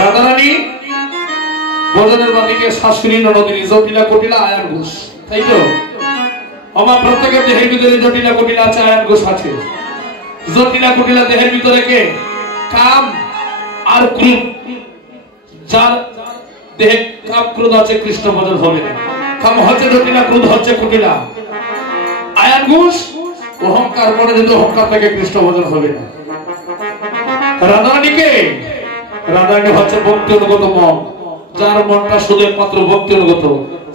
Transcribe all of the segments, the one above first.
রাধারানী ভোজনের বাদিকে শাশুড়ি ননদিনী জটিলা কটিলা আয়ান ঘোষ, তাই তো? আমার প্রত্যেকের দেহের ভিতরে জটিলা কটিলা আছে, আয়ান ঘোষ আছে। জটিলা কটিলা দেহের ভিতরে কে? কাম আর ক্রোধ। যার দেহে কাম ক্রোধ আছে কৃষ্ণ ভজন হবে না। কাম হচ্ছে জটিলা, ক্রোধ হচ্ছে কটিলা। আয়ান ঘোষ অহংকার, মনে যদি অহংকার থেকে কৃষ্ণ ভজন হবে না। রাধারানীকে, রাধারানী হচ্ছে ভক্তি অনুগত মন, যার মনটা শুধু একমাত্র ভক্তি অনুগত।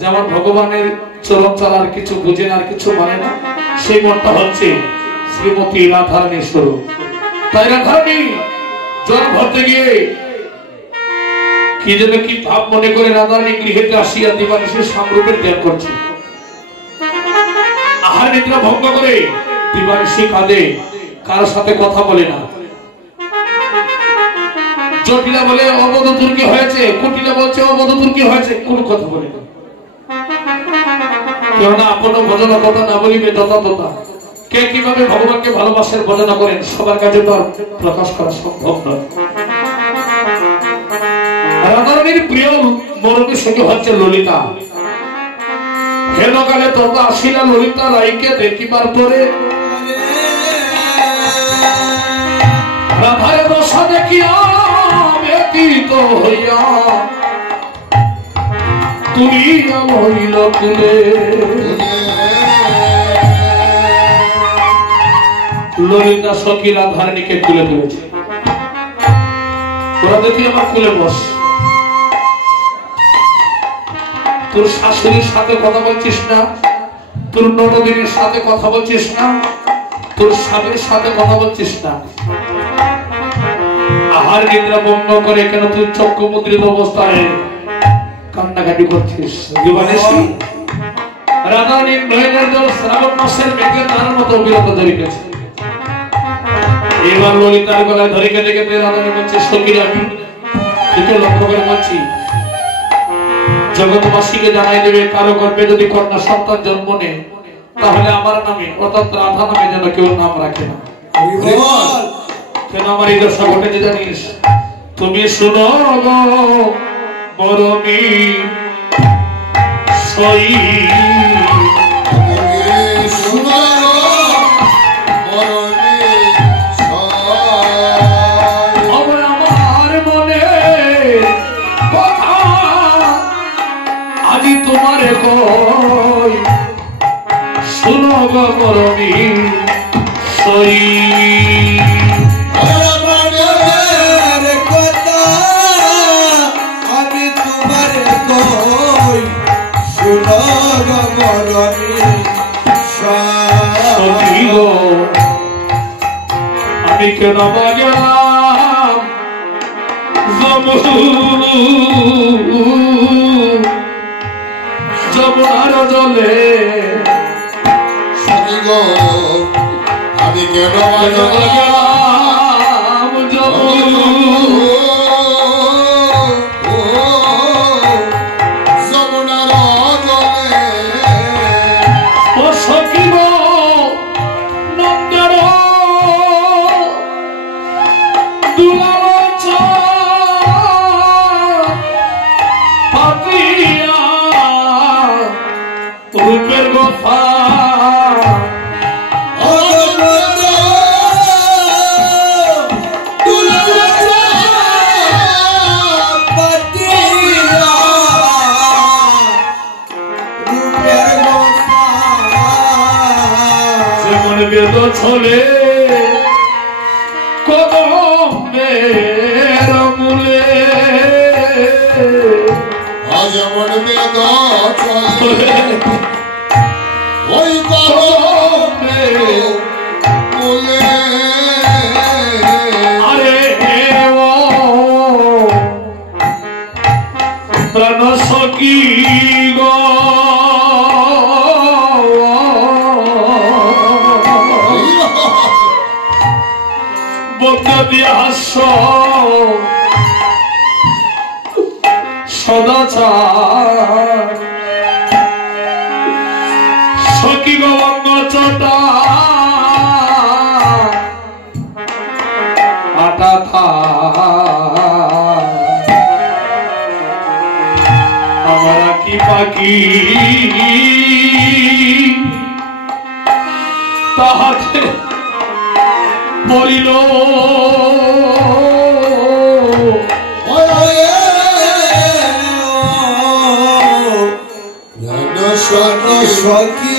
যেমন ভগবানের চরণ চালার কিছু বুঝে না, আর কিছু মানে না, সেই মনটা হচ্ছে শ্রীমতী রাধারানীর স্বরূপ। তাই রাধারানী জল ভরতে গিয়ে কি যেন কি ভাব মনে করে রাধারানী গৃহেতে আসিয়া দিবানিশীর সামরূপের ধ্যান করছে। আহার নিদ্রা ভঙ্গ করে দিবানিশী কাঁদে, কারোর সাথে কথা বলে না। জটিলা বলে অবধূর কি হয়েছে, কুটিলা বলছে অবধূর কি হয়েছে, কোন কথা বলে না। কেননা আপন ভজন কথা না বলিবে যথাযথা। কে কিভাবে ভগবানকে ভালোবাসার ভজনা করেন সবার কাছে তো আর প্রকাশ করা সম্ভব নয়। রাধারানীর প্রিয় মরমী সঙ্গে হচ্ছে ললিতা। হেনকালে তত আসিলা ললিতা রাইকে দেখিবার পরে রাধার দশা দেখিয়া ব্যতীত হইয়া তুলিয়া হইল কুলে। ললিতা সখী রাধারানীকে কুলে তুলেছে। তোরা দেখি আমার কুলে বস, তোর শাশুড়ির সাথে কথা বলছিস না, তোর ননদিনীর সাথে কথা বলছিস না, তোর স্বামীর সাথে কথা বলছিস না। আহার নিদ্রা ভঙ্গ করে কেন তুই চক্ষু মুদ্রিত অবস্থায় কান্নাকাটি করছিস? দিবানিশী রাধারানীর নয়নের জল শ্রাবণ মাসের মেঘের ধারার মতো অবিরত ধরিতেছে। এবার ললিতার গলায় ধরে কেটে কেটে রাধারানী বলছে, সখী আমি কিন্তু লক্ষ্য করে বলছি, জগৎবাসীকে জানাই দেবে কারো গর্ভে যদি কন্যা সন্তান জন্ম নেয় তাহলে আমার নামে অর্থাৎ রাধা নামে যেন কেউ নাম রাখে না। কেন আমার এই দশা ঘটেছে জানিস? তুমি শুনো মরমী সই, আমার মনে কথা আজি তোমার কই, শুনো মরমী সই। আমি কেন গেলাম যমুনার জলে, আমি কেন গেলাম যমুনার জলে। ও সখী গো নন্দের দুলাল পাতিয়া রূপের কথা বেদ ছলে কদমের মূলে, যেমন বেদ ছলে ওই কদমের মূলে। আরে ও প্রাণ সখী গো সদাচার সখী গঙ্গ চটা আটা থা কি পাখি তাহাতে মরিল সখী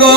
গো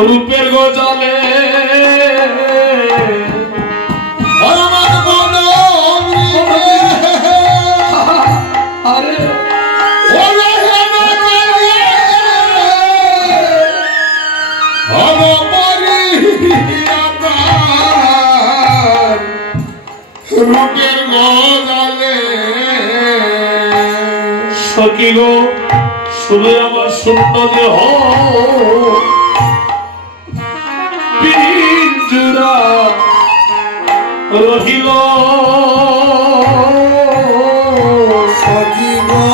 রূপের গজালে রূপের গজালে সখী গো শুনে আমার শূন্য দেহ জুড়া রহিল সখী গো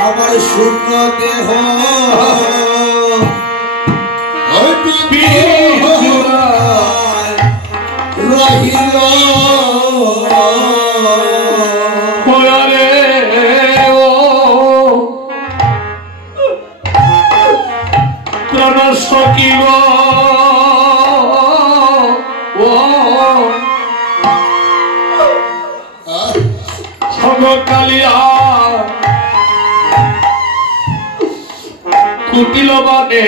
আমার শূন্য দেহ জুড়া রহিল সখী কালিয়া কুটিল বানে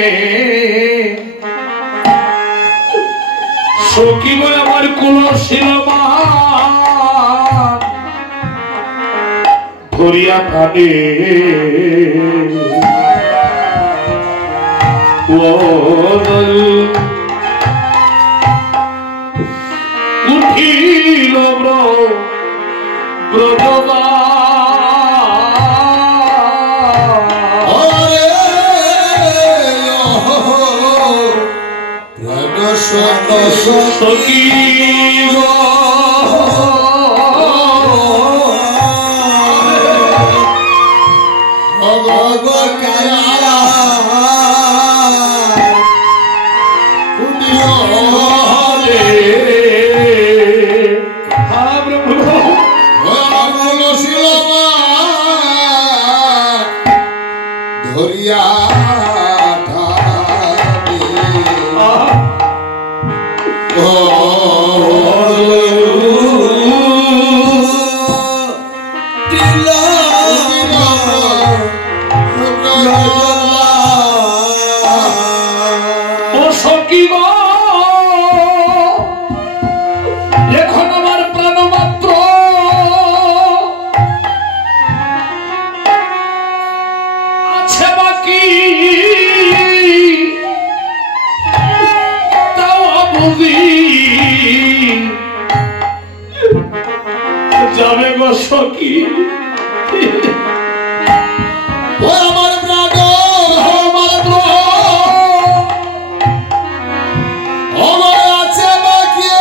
সখী বলে আমার কুলশীল ধরিয়া কানে উঠিল ব্রজবা সখী ধরিয়া এখন আমার প্রাণ মাত্র আছে বাকি তাও বুঝি যাবে গো সখী আমার প্রাণ মাত্র আছে বাকি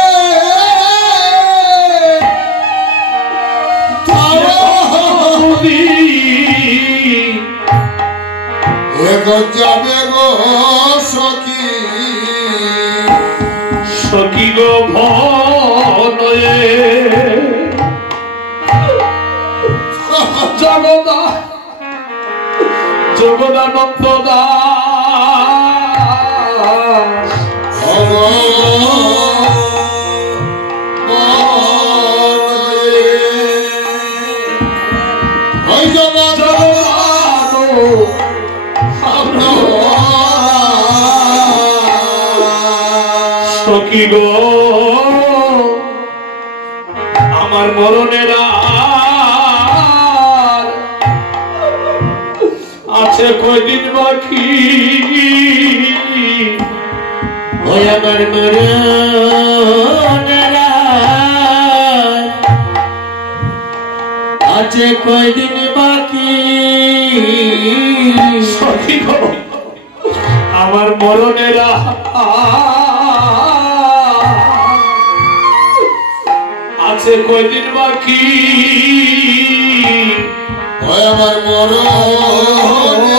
যাবে গো সখী সখী গো ভয়ে জগদানন্দ দাস ওই জগৎ গো আমার মরণের আর আছে কয়দিন বাকি ওই আমার মরণের আর আছে কয়দিন বাকি সখী গো আমার মরণের আছে কয়দিন বাকি ওই আমার মরণ